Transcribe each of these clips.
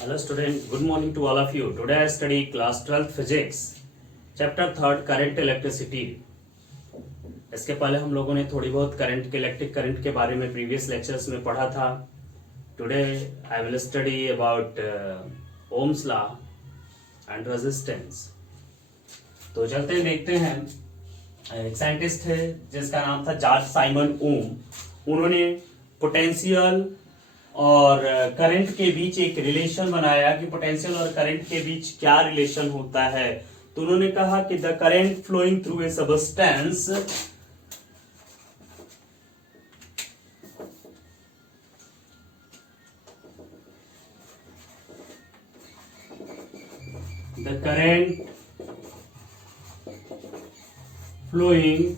Hello student, good morning to all of you. Today I study class 12th physics, chapter 3rd current electricity. इसके पहले हम लोगों ने थोड़ी बहुत करंट के इलेक्ट्रिक करंट के बारे में प्रीवियस लेक्चर्स में पढ़ा था. Today I will study about Ohm's law and resistance. तो चलते हैं देखते हैं. एक साइंटिस्ट है जिसका नाम था जॉर्ज साइमन ओम. उन्होंने पोटेंशियल और करंट के बीच एक रिलेशन बनाया कि पोटेंशियल और करंट के बीच क्या रिलेशन होता है. तो उन्होंने कहा कि the current flowing through a substance the current flowing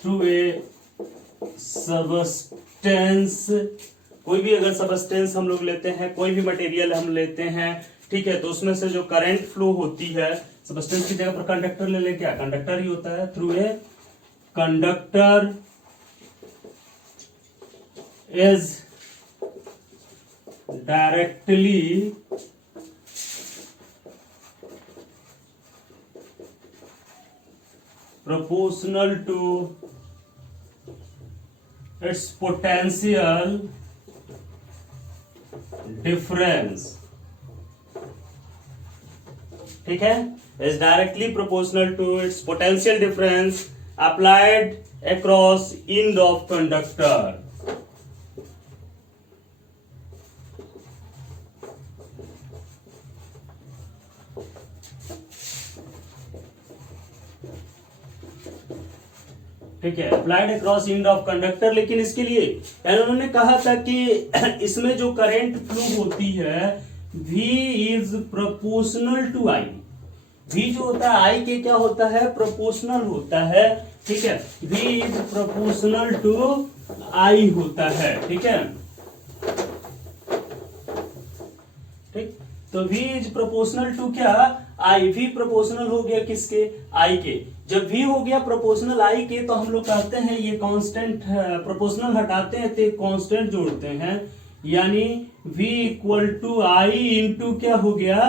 through a substance, कोई भी अगर सबस्टेंस हम लोग लेते हैं, कोई भी मटेरियल हम लेते हैं, ठीक है, तो उसमें से जो करंट फ्लो होती है, सबस्टेंस की जगह पर कंडक्टर ले लें, क्या कंडक्टर ही होता है. Through a conductor is directly proportional to its potential difference. ठीक है, is directly proportional to its potential difference applied across end of conductor. ठीक है, applied across end of conductor. लेकिन इसके लिए यानी उन्होंने कहा था कि इसमें जो करंट फ्लो होती है V is proportional to I. V जो होता है I के क्या होता है, प्रोपोर्शनल होता है. ठीक है, V is proportional to I होता है. ठीक है, ठीक, तो V इज प्रोपोर्शनल टू क्या, I. V प्रोपोर्शनल हो गया किसके, I के. जब V हो गया प्रोपोर्शनल I के तो हम लोग कहते हैं ये कांस्टेंट, प्रोपोर्शनल हटाते हैं तो एक कांस्टेंट जोड़ते हैं, यानी V equal to I into क्या हो गया,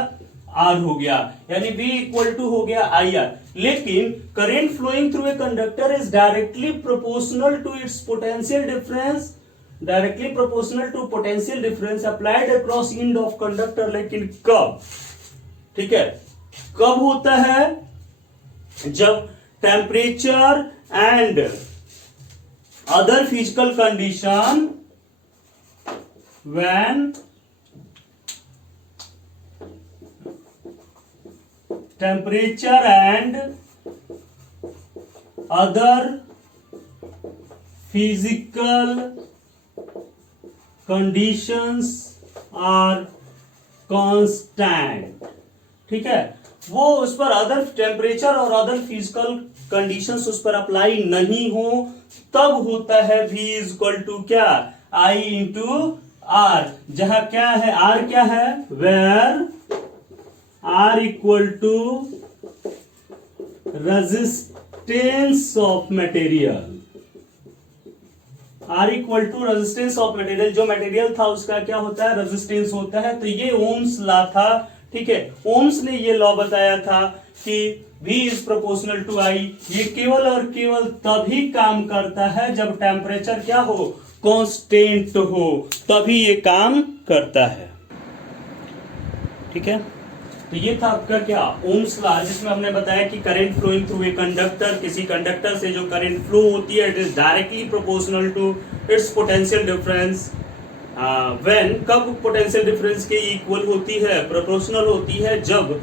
R हो गया, यानी V इक्वल टू हो गया IR. लेकिन current flowing through a conductor is directly proportional to its potential difference, directly proportional to potential difference applied across end of conductor. लेकिन कब, ठीक है, कब होता है, जब temperature and other physical condition, when temperature and other physical conditions are constant. ठीक है, वो उस पर अदर टेम्परेचर और अदर फिजिकल कंडीशंस उस पर अप्लाई नहीं हो, तब होता है V इज इक्वल टू क्या, I इंटू R. जहां क्या है, R क्या है, where R equal to resistance of material. R equal to resistance of material, जो मटेरियल था उसका क्या होता है, रेजिस्टेंस होता है. तो ये ओम्स लॉ था. ठीक है, ओम्स ने ये लॉ बताया था कि V is proportional to I. ये केवल और केवल तभी काम करता है जब टेम्परेचर क्या हो, कांस्टेंट हो, तभी ये काम करता है. ठीक है, तो ये था आपका क्या, ओम्स लॉ, जिसमें हमने बताया कि current flowing through a conductor, किसी कंडक्टर से जो करंट फ्लो होती है it is directly proportional to its potential difference. When, कब पोटेंशियल डिफरेंस के इक्वल होती है, प्रोपोर्शनल होती है, जब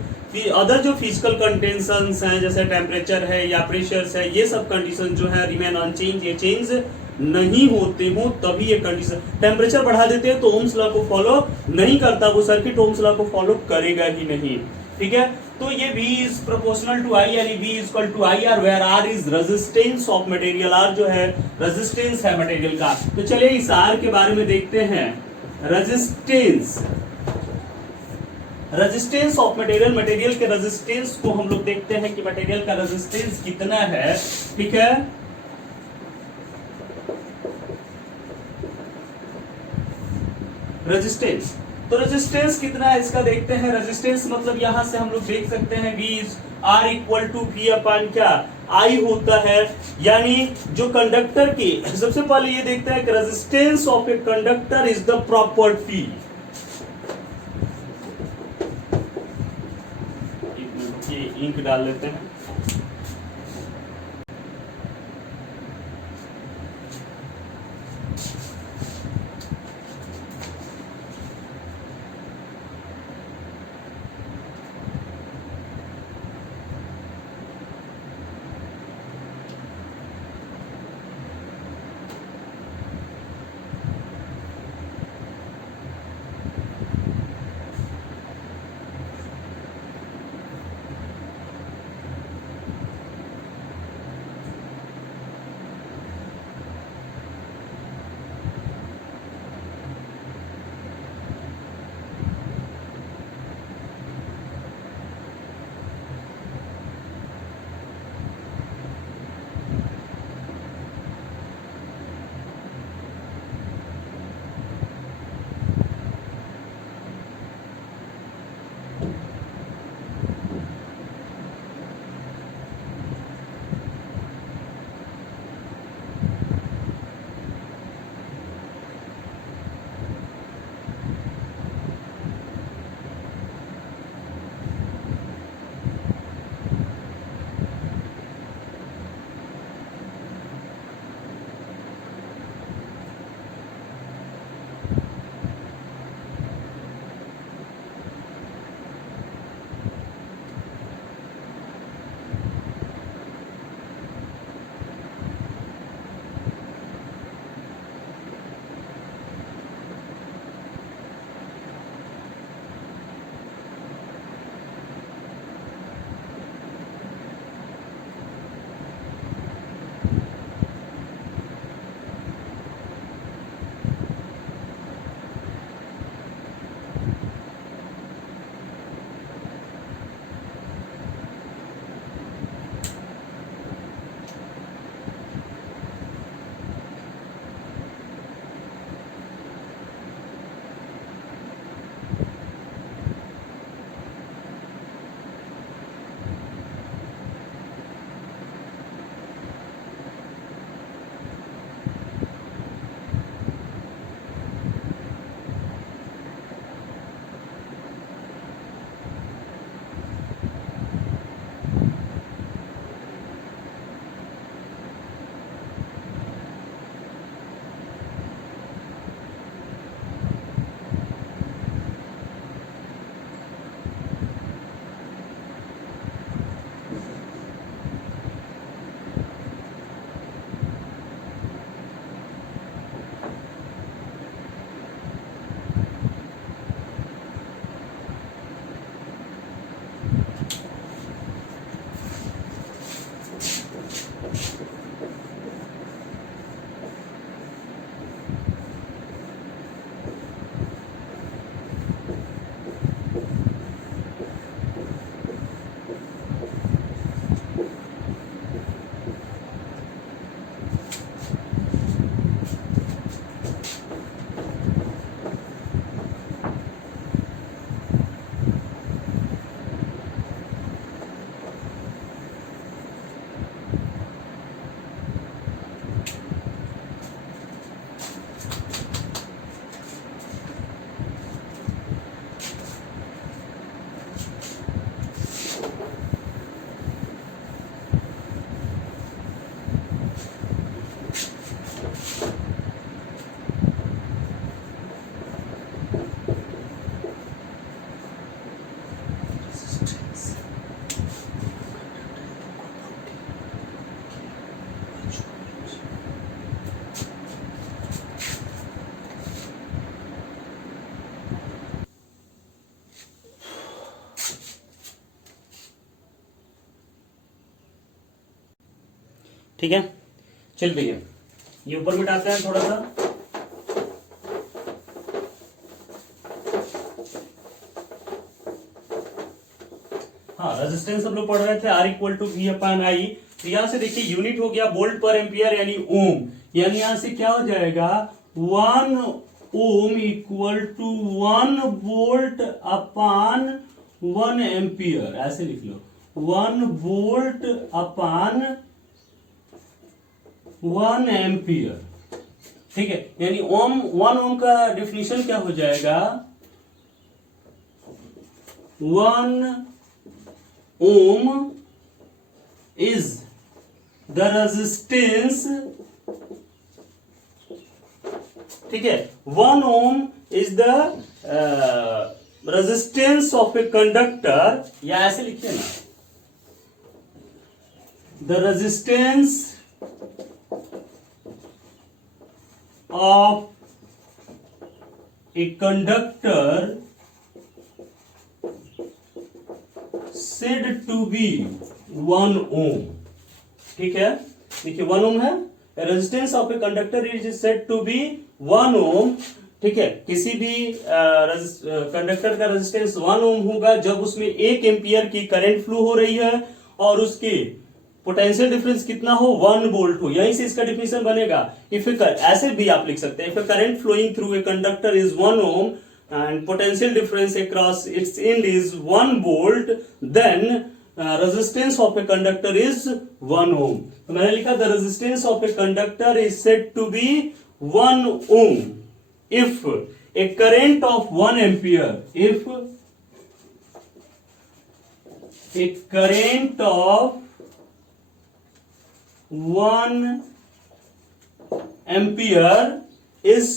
अदर जो फिजिकल कंडीशंस हैं जैसे टेम्परेचर है या प्रेशर्स है, ये सब कंडीशन जो है रिमेन अनचेंज, ये चेंज नहीं होते हो, तभी ये कंडीशन. टेम्परेचर बढ़ा देते हैं तो ओम्स लॉ को फॉलो नहीं करता वो सर्किट, ओम्स लॉ को फॉलो करेगा ही नहीं. ठीक है, तो ये V is proportional to I, यानी V is equal to IR, where R is resistance of material. R जो है रेजिस्टेंस है मटेरियल का. तो चलिए इस R के बारे में देखते हैं. Resistance, resistance of material, material के रेजिस्टेंस को हम लोग देखते हैं कि मटेरियल का रेजिस्टेंस कितना है। ठीक है, रेजिस्टेंस। तो रेजिस्टेंस कितना है इसका देखते हैं। रेजिस्टेंस मतलब यहां से हम लोग देख सकते हैं V R equal to V upon क्या I होता है। यानी जो कंडक्टर की, सबसे पहले ये देखते हैं कि resistance of a conductor is the property. ये इंक डाल लेते हैं। ठीक है, चल भैया ये ऊपर मिटाते हैं थोड़ा सा। हाँ, रेजिस्टेंस सब लोग पढ़ रहे थे R equal to V upon I। तो यहां से देखिए यूनिट हो गया वोल्ट पर एम्पियर यानी ओम। यानी यहां से क्या हो जाएगा 1 ohm equal to 1 volt upon 1 ampere, ऐसे लिख लो 1 वोल्ट अपान 1 एम्पियर। ठीक है, यानी ओम 1 ओम का डिफिनीशन क्या हो जाएगा, 1 ओम इज द रेजिस्टेंस, ठीक है, 1 ohm is the resistance of a conductor, या ऐसे लिखिए ना, the resistance of a conductor said to be 1 ohm। ठीक है, देखिए 1 ohm है, resistance of a conductor is said to be 1 ohm। ठीक है, किसी भी कंडक्टर का रेजिस्टेंस 1 ohm होगा जब उसमें 1 एम्पियर की करंट फ्लो हो रही है और उसकी पोटेंशियल डिफरेंस कितना हो, 1 वोल्ट हो। यहीं से इसका डिफिनेशन बनेगा। इफ ऐसे भी आप लिख सकते हैं, if current flowing through a conductor is 1 ohm and potential difference across its end is 1 volt, then resistance of a conductor is 1 ohm। तो मैंने लिखा the resistance of a conductor is said to be 1 ohm if a current of 1 ampere, if a current of 1 ampere is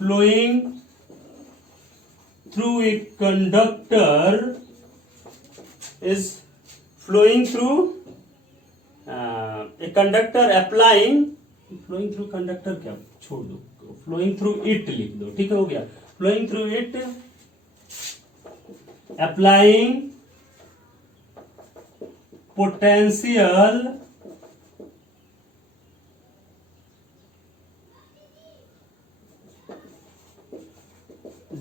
flowing through a conductor, is flowing through a conductor applying, flowing through conductor क्या छोड़ दो, flowing through it लिख दो। ठीक है, हो गया, flowing through it applying potential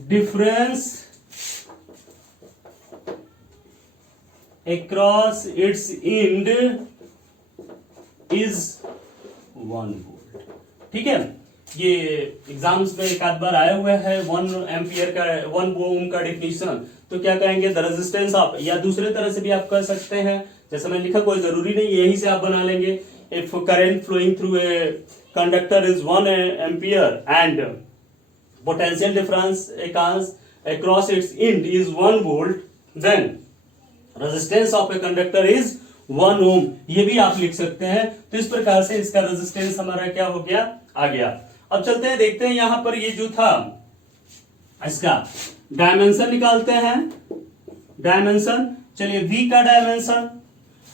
difference across its end is 1 volt। ठीक है, ये एग्जाम्स में एक आध बार आया हुआ है 1 एम्पियर का 1 ओम का डिफिनीशन। तो क्या कहेंगे, द रेजिस्टेंस ऑफ, या दूसरे तरह से भी आप कर सकते हैं, जैसे मैंने लिखा, कोई जरूरी नहीं, यहीं से आप बना लेंगे। If current flowing through a conductor is 1 ampere and potential difference across its end is 1 volt, then resistance of a conductor is 1 ohm। ये भी आप लिख सकते हैं। तो इस प्रकार से इसका रेजिस्टेंस हमारा क्या हो गया, आ गया। अब चलते हैं, देखते हैं यहां पर ये जो था इसका डायमेंशन निकालते हैं। डायमेंशन, चलिए V का डायमेंशन,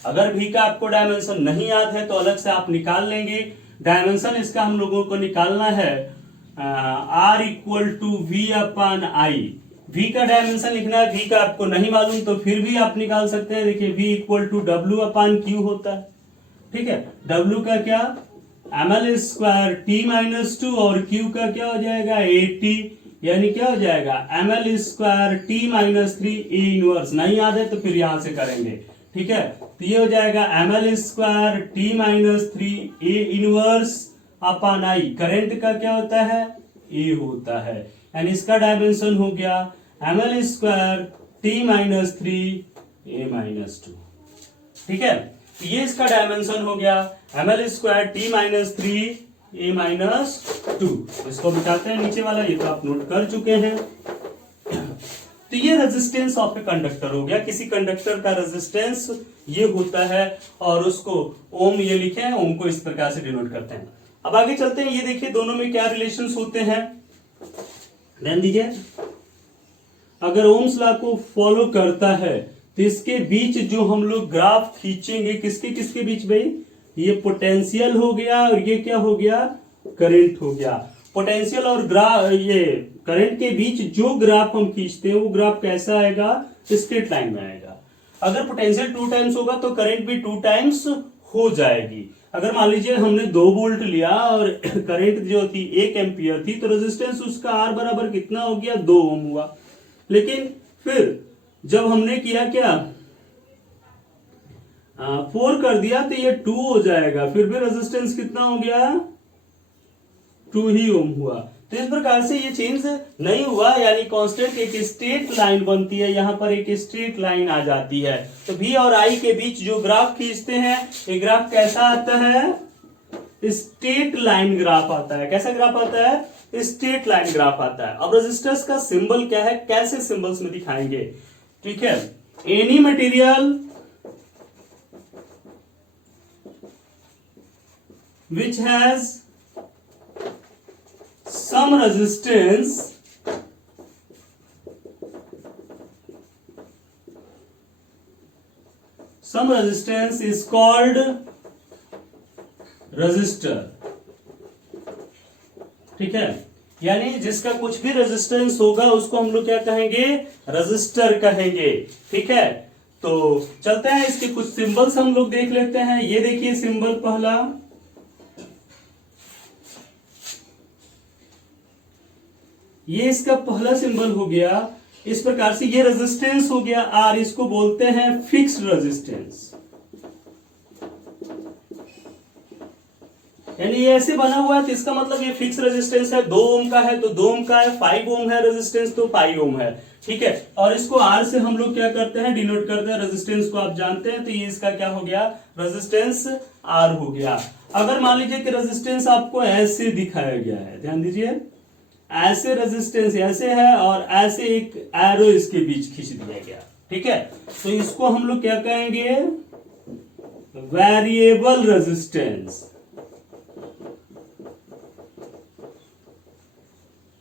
अगर V का आपको डायमेंशन नहीं याद है तो अलग से आप निकाल लेंगे। डायमेंशन इसका हम लोगों को निकालना है R equal to V upon I। V का डायमेंशन लिखना है, V का आपको नहीं मालूम तो फिर भी आप निकाल सकते हैं। देखिए V equal to W upon Q होता है। ठीक है, W का क्या, ml स्क्वायर T-2 और Q का क्या हो जाएगा, AT, यानी क्या हो जाएगा, ml square T-3 A inverse. नहीं याद है तो फिर यहां से करेंगे। ठीक है, तो ये हो जाएगा ml square T-3 A inverse upon I। Current का क्या होता है, A होता है, यानी इसका डायमेंशन हो गया ml स्क्वायर T-3 A-2। ठीक है, ये इसका डायमेंशन हो गया ml स्क्वायर T-3 A-2। इसको बिठाते हैं नीचे वाला, ये तो आप नोट कर चुके हैं। तो ये रेजिस्टेंस ऑफ ए कंडक्टर हो गया, किसी कंडक्टर का रेजिस्टेंस ये होता है और उसको ओम ये लिखे हैं, ओम को इस प्रकार से डिनोट करते हैं। अब आगे चलते हैं, ये देखिए दोनों में क्या रिलेशंस होते हैं, ध्यान दीजिए। अगर ओम्स लॉ को फॉलो करता है तो इसके बीच जो हम लोग ग्राफ खींचेंगे, किसके किसके बीच भाई, ये पोटेंशियल हो गया और ये क्या हो गया, करंट हो गया। पोटेंशियल और ये करंट के बीच जो ग्राफ हम खींचते हैं वो ग्राफ कैसा आएगा, स्ट्रेट लाइन में आएगा। अगर पोटेंशियल 2 टाइम्स होगा तो करंट भी 2 टाइम्स हो जाएगी। अगर मान लीजिए हमने 2 वोल्ट लिया और करंट जो थी 1 एम्पियर थी, तो रेजिस्टेंस उसका R बराबर कितना हो गया, 2 ओम हुआ। लेकिन फिर जब हमने किया क्या, 4 कर दिया तो ये 2 हो जाएगा, फिर भी रेजिस्टेंस कितना हो गया, 2 ही ओम हुआ। तो इस प्रकार से ये चेंज नहीं हुआ, यानी कांस्टेंट एक स्ट्रेट लाइन बनती है, यहां पर एक स्ट्रेट लाइन आ जाती है। तो V और I के बीच जो ग्राफ खींचते हैं, ये ग्राफ कैसा आता है, स्ट्रेट लाइन ग्राफ आता है। कैसा ग्राफ आता है, स्ट्रेट लाइन ग्राफ आता है। अब रेजिस्टर्स का सिंबल क्या है, कैसे सिंबल्स में दिखाएंगे, ठीक है। Any material which has some resistance is called resistor, ठीक है। यानी जिसका कुछ भी रेजिस्टेंस होगा उसको हम लोग क्या कहेंगे, रजिस्टर कहेंगे, ठीक है। तो चलते हैं, इसके कुछ सिंबल्स हम लोग देख लेते हैं। ये देखिए सिंबल पहला, ये इसका पहला सिंबल हो गया। इस प्रकार से ये रेजिस्टेंस हो गया R, इसको बोलते हैं फिक्स्ड रेजिस्टेंस। यानी ये ऐसे बना हुआ है तो इसका मतलब ये फिक्स रेजिस्टेंस है। 2 ओम का है तो 2 ओम का है, 5 ओम है रेजिस्टेंस तो 5 ओम है, ठीक है। और इसको R से हम लोग क्या करते हैं, डिनोट करते हैं। रेजिस्टेंस को आप जानते हैं, तो ये इसका क्या हो गया, रेजिस्टेंस R हो गया। अगर मान लीजिए कि रेजिस्टेंस आपको ऐसे दिखाया गया है, ध्यान दीजिए, ऐसे रेजिस्टेंस ऐसे है और ऐसे एक एरो इसके बीच खींच दिया गया, ठीक है। तो इसको हम लोग क्या कहेंगे, वेरिएबल रेजिस्टेंस,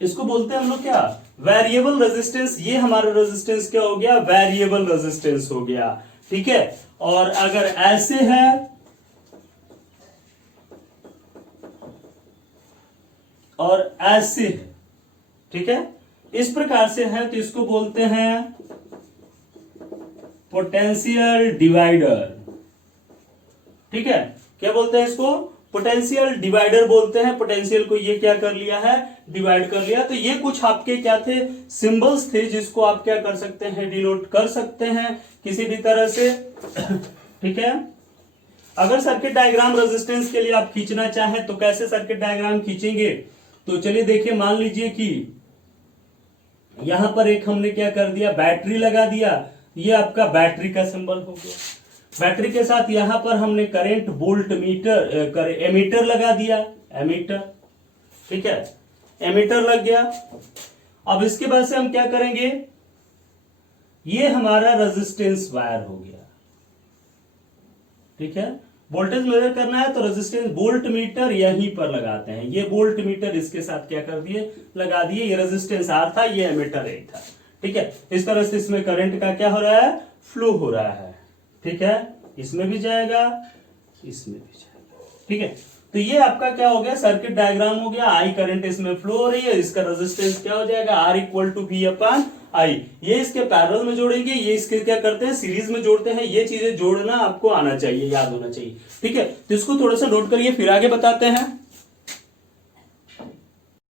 इसको बोलते हैं हम लोग क्या, वेरिएबल रेजिस्टेंस। ये हमारा रेजिस्टेंस क्या हो गया, वेरिएबल रेजिस्टेंस हो गया, ठीक है। और अगर ऐसे है और ऐसे है, ठीक है, इस प्रकार से है, तो इसको बोलते हैं पोटेंशियल डिवाइडर, ठीक है। क्या बोलते हैं इसको, पोटेंशियल डिवाइडर बोलते हैं। पोटेंशियल को ये क्या कर लिया है, डिवाइड कर लिया। तो ये कुछ आपके क्या थे, सिंबल्स थे, जिसको आप क्या कर सकते हैं, डिनोट कर सकते हैं किसी भी तरह से, ठीक है। अगर सर्किट डायग्राम रेजिस्टेंस के लिए आप खींचना चाहें तो कैसे सर्किट डायग्राम खींचेंगे, तो चलिए देखिए, मान लीजिए कि यहां पर एक हमने क्या कर दिया, बैटरी लगा दिया। ये आपका बैटरी का सिंबल हो गया। बैटरी के साथ यहां पर हमने करंट वोल्ट मीटर एमीटर लगा दिया, एमीटर, ठीक है, एमीटर लग गया। अब इसके बाद से हम क्या करेंगे, ये हमारा रेजिस्टेंस वायर हो गया, ठीक है। वोल्टेज मेजर करना है तो रेजिस्टेंस वोल्ट मीटर यहीं पर लगाते हैं। ये वोल्ट मीटर इसके साथ क्या कर दिए, लगा दिए। ये रेजिस्टेंस R था, ये एमीटर A था, ठीक है। इस तरह से इसमें करंट का क्या हो रहा है, फ्लो हो रहा है, ठीक है। इसमें भी जाएगा, इसमें भी जाएगा, ठीक है। तो ये आपका क्या हो गया, सर्किट डायग्राम हो गया। I करंट इसमें फ्लो हो रही है, इसका रेजिस्टेंस क्या हो जाएगा, R इक्वल टू V/I। ये इसके पैरेलल में जोड़ेंगे, ये इसके क्या करते हैं, सीरीज में जोड़ते हैं। ये चीजें जोड़ना आपको आना चाहिए, याद होना चाहिए, ठीक है। तो इसको थोड़ा सा नोट करिए, फिर आगे बताते हैं।